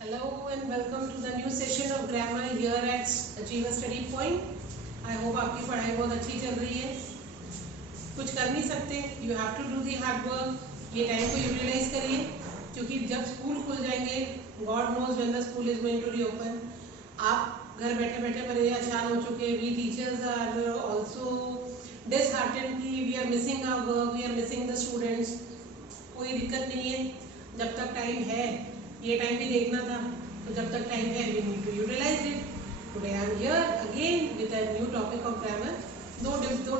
Hello and welcome to the new session of grammar here at Achiever Study Point. I hope आपकी पढ़ाई बहुत अच्छी चल रही है. कुछ कर नहीं सकते, you have to do the hard work. ये टाइम को यूटिलाइज करिए क्योंकि जब स्कूल खुल जाएंगे, God knows when the school is going to reopen. आप घर बैठे बैठे परेशान हो चुके. We teachers are also disheartened कि we are missing our work, we are missing the students. कोई दिक्कत नहीं है, जब तक टाइम है ये टाइम भी देखना था, तो जब तक टाइम है we need to utilize it. Today I am here again with a new topic of grammar. दो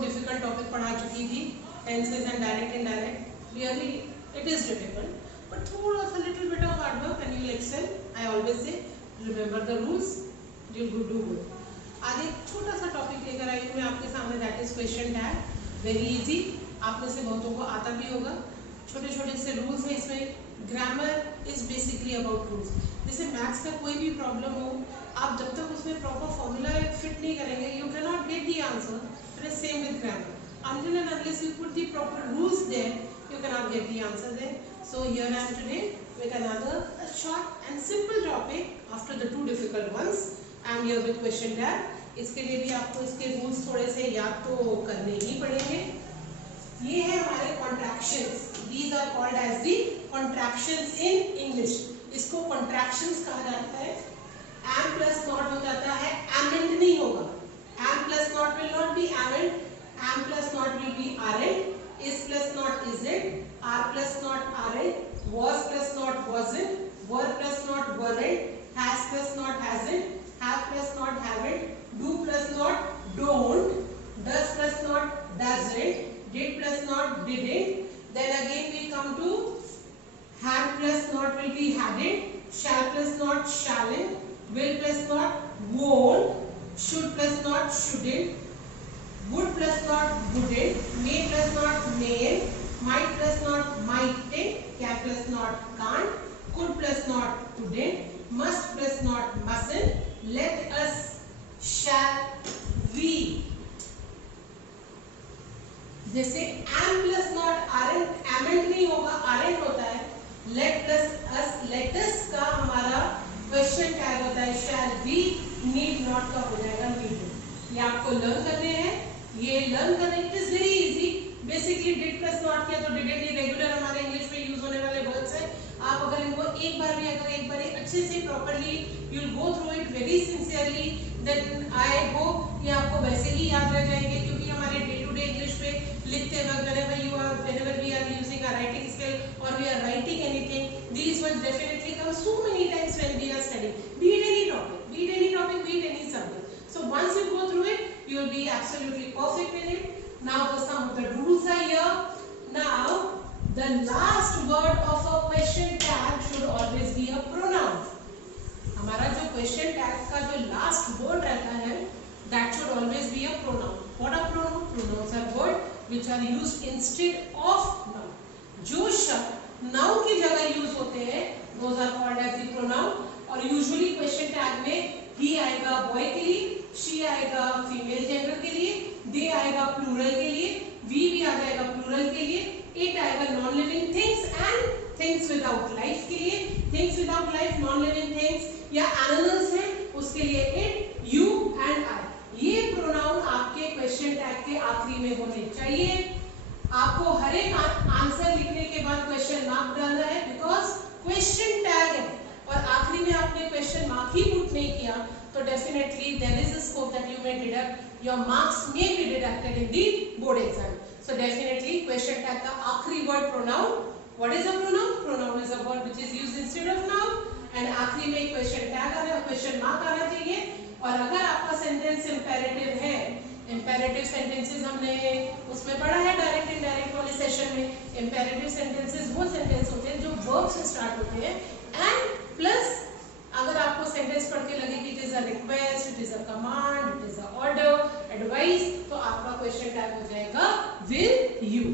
difficult topic पढ़ा चुकी थी, tenses and direct indirect. Really it is difficult, but थोड़ा सा little bit of hard work and you will excel. I always say remember the rules, you will do good. आज एक छोटा सा टॉपिक लेकर आई हूँ मैं आपके सामने, that is question tag. Very easy, आप में से बहुतों को आता भी होगा. छोटे छोटे से रूल्स हैं इसमें. Grammar is basically about rules. जैसे मैथ्स का कोई भी प्रॉब्लम हो, आप जब तक उसमें प्रॉपर फॉर्मूला फिट नहीं करेंगे you can not get the answer. It is same with grammar. until and unless you put the proper rules there you cannot get the answer there. So here I am today with another short and simple topic after the two difficult ones. I am here with question tag. इसके लिए भी आपको इसके rules थोड़े से याद तो करने ही पड़ेंगे. ये है हमारे contractions. These are called as the contractions in English. इसको contractions कहा जाता है. am plus not हो जाता है, amend नहीं होगा. am plus not will not be amend. am plus not will be aren't. is plus not isn't. are plus not aren't. was plus not wasn't. were plus not weren't. has plus not hasn't. have plus not haven't. do plus not don't. does plus not doesn't. did plus not didn't. Then again we come to had plus not will be hadn't, shall plus not shalln't, will plus not won't, should plus not shouldn't, would plus not wouldn't, may plus not mayn't, might plus not mightn't, can plus not can't, could plus not couldn't, must plus not mustn't, let us, shall, we. जैसे am plus not aren't, amend नहीं होगा, aren't होता है. let plus us, let us का हमारा question tag होता है shall, we, need not का हो जाएगा need. ये आपको learn करने हैं. ये learn करने it is very easy. basically did plus not किया तो didn't ही regular हमारे इंग्लिश में यूज होने वाले वर्ड्स हैं. आप अगर इनको एक बार अच्छे से properly you will go through it very sincerely, then I hope ये आपको वैसे ही याद रह जाएंगे. क्योंकि हमारे day to day इंग्लिश में लिखते वक्त whenever we are using a writing skill or we are writing anything, these words definitely come so many times when we are studying. Be it any topic, be it any subject. So once you go through it, you will be absolutely perfect in it. Now some of the rules are here. Now the last word of a question tag should always be a pronoun. हमारा जो question tag का जो last word रहता है, that should always be a pronoun. What are pronoun? Pronouns are words which are used instead of noun. जो शब्द noun की जगह यूज होते हैं those are called as the pronoun. और usually question tag में he आएगा boy के लिए, she आएगा female gender के लिए, they आएगा plural के लिए, we भी आ जाएगा plural के लिए, it आएगा non living things and things without life के लिए. things without life, non living things या animals हैं उसके लिए it, you and I. ये प्रोनाउन आपके क्वेश्चन टैग के आखिरी में होने चाहिए. आपको हर एक आंसर लिखने के बाद क्वेश्चन मार्क डालना है बिकॉज क्वेश्चन टैग है और आखिरी में आपने क्वेश्चन मार्क ही पुट नहीं किया तो definitely there is a scope that you may deduct your marks may be deducted in the board exam. So definitely question tag का आखिरी word pronoun. What is a pronoun? Pronoun is a word which is used instead of noun and आखिरी में question tag आना, question mark आना चाहिए. और अगर आपका सेंटेंस इंपेरेटिव है, इंपेरेटिव सेंटेंसेस हमने उसमें पढ़ा है डायरेक्ट इनडायरेक्ट वाले सेशन में. इंपेरेटिव सेंटेंसेस वो सेंटेंस होते हैं जो वर्ब से स्टार्ट होते हैं एंड प्लस अगर आपको सेंटेंस पढ़ के लगे कि it is a request, it is a command, it is a order, advice, तो आपका क्वेश्चन टैग हो जाएगा विद यू.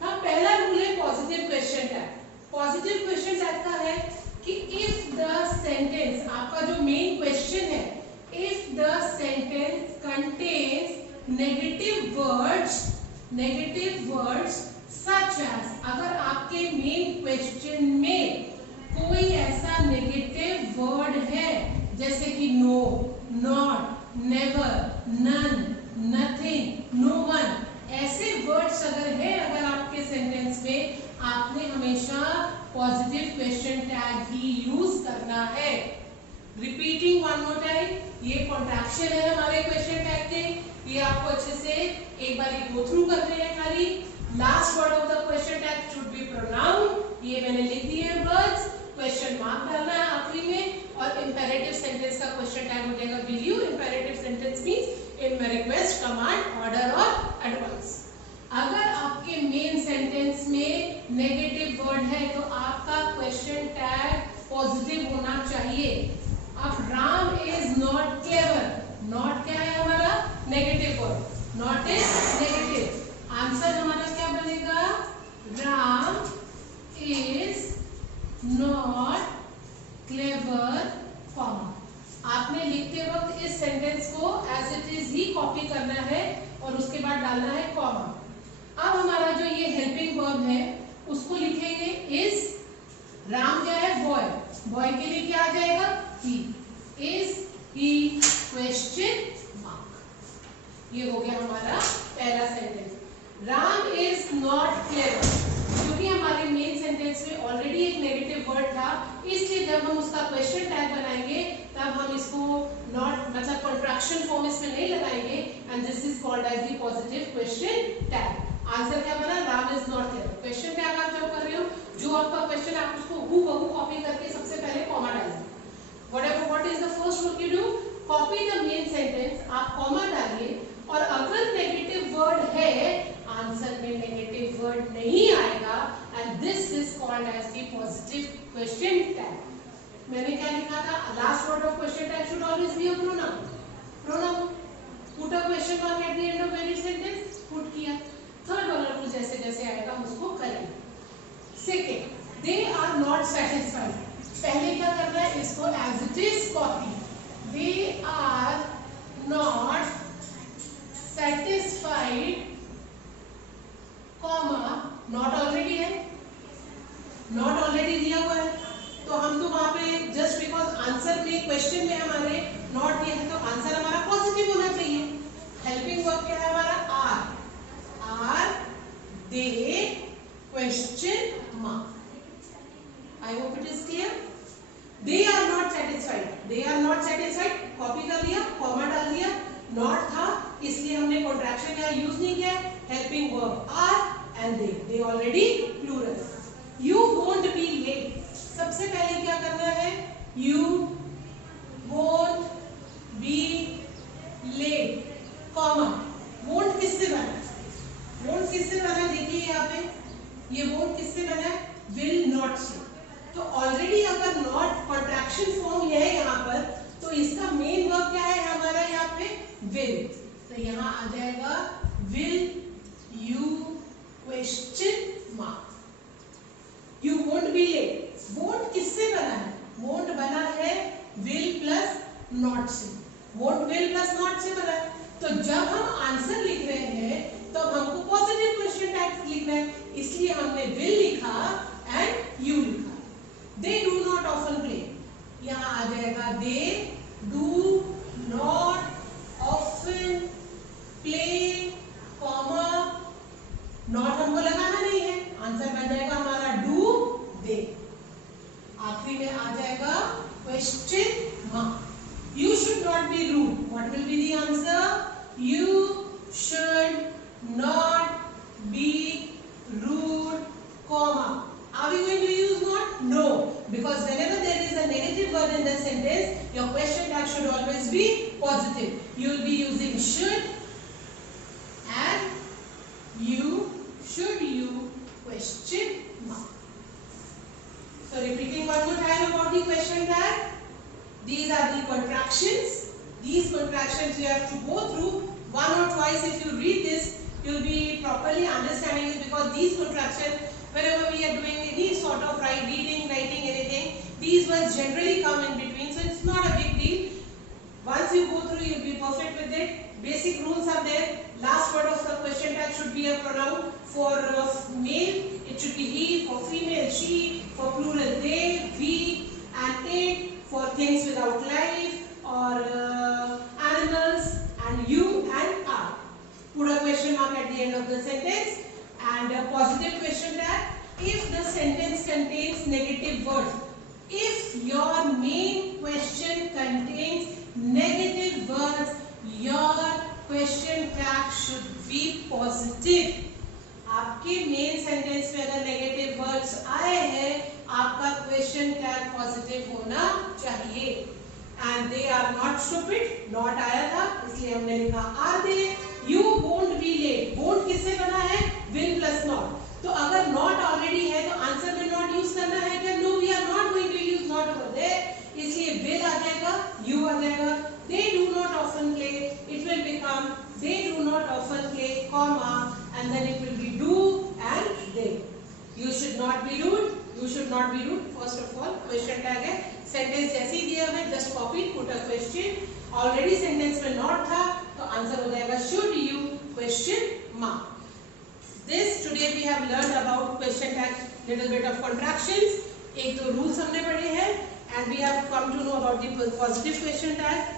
हाँ, पहला रूल है positive question tag. Positive question tag का है कि इफ द सेंटेंस, आपका जो मेन क्वेश्चन है, if the sentence contains negative words such as, अगर आपके मेन क्वेश्चन में कोई ऐसा नेगेटिव वर्ड है जैसे कि no, not, never, none, nothing, no one, ऐसे वर्ड्स अगर है अगर आपके सेंटेंस में, आपने हमेशा पॉजिटिव क्वेश्चन टैग ही यूज करना है। रिपीटिंग वन मोर टाइम, ये कॉन्ट्रैक्शन है हमारे क्वेश्चन टैग के, ये आपको अच्छे से एक बार गो थ्रू करते हैं खाली। Last word of the question tag should be pronoun, ये मैंने लिख दिए हैं वर्ड्स, क्वेश्चन मार्क डालना है आखिरी में, और इंपेरेटिव सेंटेंस का क्वेश्चन टैग हो जाएगा will you. Imperative sentence means in request, command, order और एडवाइस। अगर आपके मेन सेंटेंस में नेगेटिव वर्ड है तो आपका क्वेश्चन टैग पॉजिटिव होना चाहिए। अब Ram is not clever, not क्या है हमारा negative word, not is negative, answer हमारा क्या बनेगा, Ram is not clever, comma. आपने लिखते वक्त इस सेंटेंस को as it is he copy करना है और उसके बाद डालना है कॉमा। अब हमारा जो ये हेल्पिंग वर्ब है उसको लिखेंगे इज, राम क्या है बॉय, बॉय के लिए क्या आ जाएगा ही, इज ही क्वेश्चन मार्क। ये हो गया हमारा पहला sentence. Ram is not clever, क्योंकि हमारे मेन सेंटेंस में ऑलरेडी एक नेगेटिव वर्ड था, इसलिए जब हम उसका क्वेश्चन टैग बनाएंगे तब हम इसको नॉट मतलब कॉन्ट्रैक्शन फॉर्म इसमें नहीं लगाएंगे, and this is called as the positive question tag. Answer क्या बना, Ram is not clever. Question tag आप जब कर रहे हो, जो आपका क्वेश्चन आप उसको हूबहू कॉपी करके सबसे पहले कॉमा डालिए। What is the first work you do, copy the main sentence, आप कॉमा डालिए, और अगर नेगेटिव वर्ड है आंसर में नेगेटिव वर्ड नहीं आएगा, and this is called as the positive question tag. मैंने क्या लिखा था, last word of question tag should always be a pronoun, pronoun. Put a question mark at the end of any sentence, put किया। Third वाला rule जैसे जैसे आएगा हम उसको करेंगे। Second, they are not satisfied, पहले क्या करना है, इसको as it is copy, they are not satisfied, comma, not already है, नॉट ऑलरेडी दिया हुआ है, तो हम तो वहां पे जस्ट बिकॉज आंसर में क्वेश्चन में हमारे नॉट दिया है तो आंसर हमारा पॉजिटिव होना चाहिए। हेल्पिंग वर्ब क्या है हमारा, are, are they question mark. I hope it is clear. They are not satisfied, they are not satisfied, copy कर लिया, कॉमा डाल दिया, नॉट था इसलिए हमने कॉन्ट्रैक्शन यहाँ यूज नहीं किया, helping verb are and they already plural. You won't be late, सबसे पहले क्या करना है, you won't be late, comma, won't किससे बना है, वोंट किससे बना है, देखिए यहाँ पे ये वोंट किससे बना है, विल नॉट से। तो ऑलरेडी अगर नॉट कॉन्ट्रैक्शन फॉर्म है यहाँ पर, तो इसका मेन वर्ब क्या है हमारा यहाँ पे, विल, तो यहाँ आ जाएगा will you question mark. You won't be late, won't किससे बना है, वोंट बना है विल प्लस नॉट से, वोंट विल प्लस नॉट से बना है। तो जब हम आंसर लिख रहे हैं तो हमको पॉजिटिव क्वेश्चन टैग लिखना है, इसलिए हमने विल लिखा एंड यू लिखा। दे डू नॉट ऑफन प्ले, यहाँ आ जाएगा they do not often play, comma, not हमको लगाना नहीं है, आंसर बन जाएगा हमारा डू दे। आखिरी में आ जाएगा question mark. You should not be rude. What will be the answer? You should not be rude, comma. Are we going to use not? No, because whenever there is a negative word in the sentence, your question tag should always be positive. You will be using should and you should you question mark. So repeating one more time about the question tag. These are the contractions. These contractions you have to go through one or twice. If you read this, you will be properly understanding it, because these contractions, whenever we are doing any sort of reading, writing, anything, these words generally come in between. So it's not a big deal. Once you go through, you will be perfect with it. Basic rules are there. Last word of the question tag should be a pronoun. For male, it should be he. For female, she. For plural, they, we, and it. For without life or animals, and you and are. Put a question mark at the end of the sentence. And a positive question tag if the sentence contains negative words. If your main question contains negative words, your question tag should be positive. आपके main sentence में अगर negative words आए हैं, आपका question tag positive होना चाहिए. And they are not stupid, not आया था इसलिए हमने लिखा are they. You won't be late, won't किससे बना है? Will plus not. तो अगर नॉट ऑलरेडी है तो आंसर में नॉट यूज करना है क्या? No, we are not going to use not over there, इसलिए विल आ जाएगा, यू आ जाएगा. They do not often play, it will become they do not often play, comma, and then it will be do and they. You should not be rude, you should not be rude. First of all, question tag है, sentence जैसे ही दिया है just copy, put a question. Already sentence में not था तो answer हो जाएगा should you question mark. This today we have learned about question tag, little bit of contractions. एक दो rules हमने पढ़े हैं and we have come to know about the positive question tag.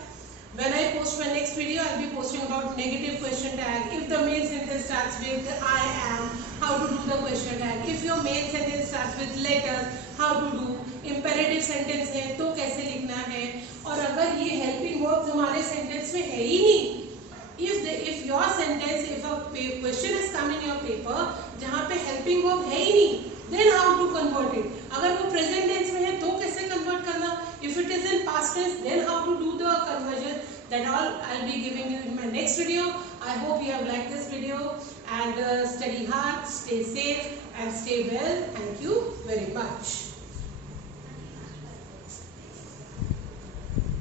When I post my next video, I will be posting about negative question tag. If the main sentence starts with I am, how to do the question tag. If your main sentence starts with letters, how to do. Imperative sentence है तो कैसे लिखना है. और अगर ये helping verbs हमारे sentence में है ही नहीं, if your sentence, if a question has come in your paper जहाँ पे helping verb है ही नहीं, then how to convert it. अगर वो present tense में है तो कैसे convert करना. If it is in past tense, then how to do the conversion. That all I'll be giving you in my next video. I hope you have liked this video and study hard, stay safe and stay well. Thank you very much.